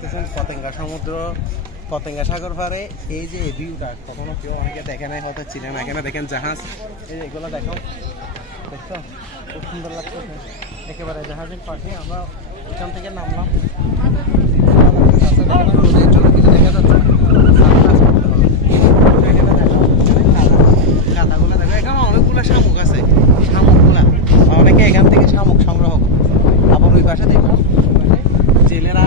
দেখতেছেন পতেঙ্গা সমুদ্র, পতেঙ্গা সাগর পারে। এই যে এই ভিউটা কখনো কেউ অনেকে দেখে নাই, হয়তো চিনে না। এখানে দেখেন জাহাজ, এই যে এগুলো দেখো, দেখছো খুব সুন্দর লাগতেছে। একেবারে জাহাজের পাশে আমরা এখান থেকে নামলাম। রোদের জন্য কিছু দেখা যাচ্ছে না, সানগ্লাস করতে হবে। এখানে দেখো কাদাগুলো দেখো, এখানে অনেকগুলো শামুক আছে। শামুকগুলা অনেকে এখান থেকে শামুক সংগ্রহ করে। আবার ওই পাশে দেখো জেলেরা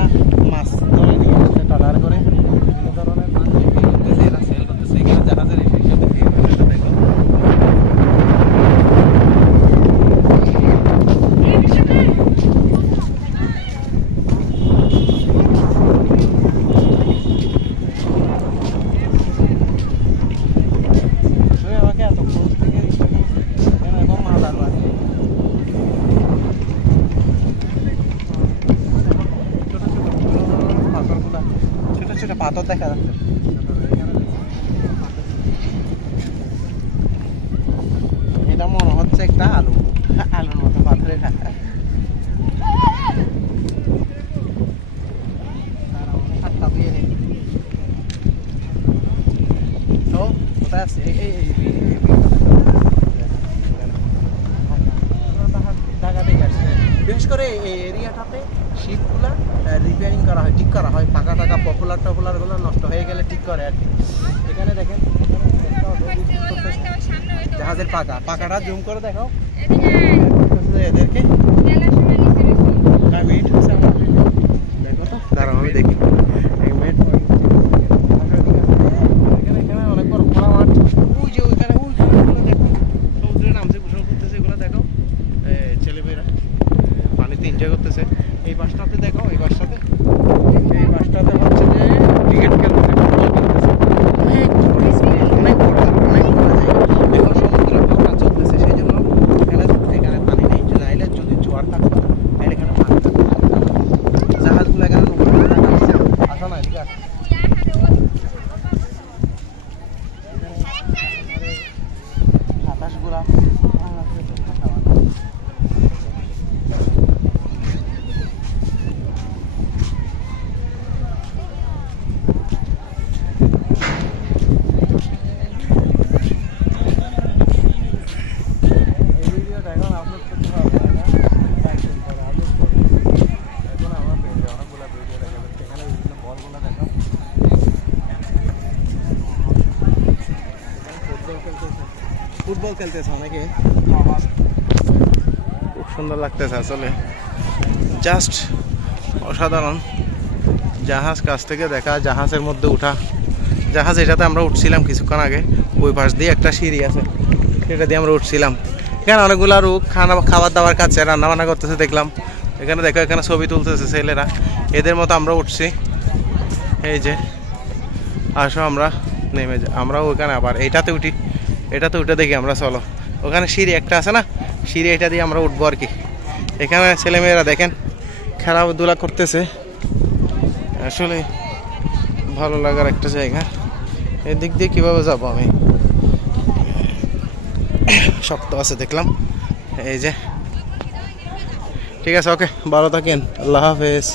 মাছ ধরে নিয়ে আসছে ট্রলার করে, বিভিন্ন ধরনের মাছ করতেছে, এরা সেল করতেছে। এখানে জাহাজের দেখো আমাকে এত ক্লোজ থেকে এরকম মাছ আর ছোট ছোট পাথর দেখা যাচ্ছে। এটা মনে হচ্ছে একটা আলুর মতো পাথরের ঢাকা। তো কোথায় আছে বিশেষ করে এই এরিয়াটাতে শিপগুলা রিপেয়ারিং করা হয়, ঠিক করা হয়। পাকা টাকা পপুলারগুলো নষ্ট হয়ে গেলে ঠিক করে আর কি। এখানে দেখেন জাহাজের পাকাটা জুম করে দেখো এদেরকে। দেখো তো দাঁড়াও আমি দেখি। এখানে অনেক বড় খোলা মাঠ। ওই যে ওইখানে দেখো সমুদ্রে নামছে, গোসল করতেছে। এগুলো দেখো ছেলেমেয়েরা পানিতে এনজয় করতেছে। এই পাশটাতে দেখো, এই পাশটাতে হচ্ছে যে ক্রিকেট খেলতেছে, ফুটবল খেলতেছে। অনেক বড় জায়গা। এখন সমুদ্রে বন্যা চলতেছে, সেই জন্য এখানে পানি নেই। নাইলে যদি জোয়ার থাকতো তাহলে এখানে পানি থাকতো। জাহাজগুলো এখানে আসো না, ঠিক আছে। বাতাসগুলা ফুটবল খেলতেছে অনেকে, খুব সুন্দর লাগতেছে আসলে, জাস্ট অসাধারণ। জাহাজ কাছ থেকে দেখা, জাহাজের মধ্যে উঠা। জাহাজ এটাতে আমরা উঠছিলাম কিছুক্ষণ আগে, ওই পাশ দিয়ে একটা সিঁড়ি আছে, সেটা দিয়ে আমরা উঠছিলাম। এখানে অনেকগুলো লোক খাবার দাবার খাচ্ছে, রান্নাবান্না করতেছে দেখলাম। এখানে দেখো, এখানে ছবি তুলতেছে ছেলেরা। এদের মতো আমরা উঠছি। এই যে আসো আমরা নেমে আমরা ওইখানে আবার এটাতে উঠি, এটাতে উঠে দেখি আমরা। চলো, ওখানে সিঁড়ি একটা আছে না, সিঁড়ি এটা দিয়ে আমরা উঠবো আর কি। এখানে ছেলেমেয়েরা দেখেন খেলাধুলা করতেছে, আসলে ভালো লাগার একটা জায়গা। এদিক দিয়ে কীভাবে যাবো আমি, শক্ত আছে দেখলাম। এই যে ঠিক আছে, ওকে, ভালো থাকেন, আল্লাহ হাফেজ।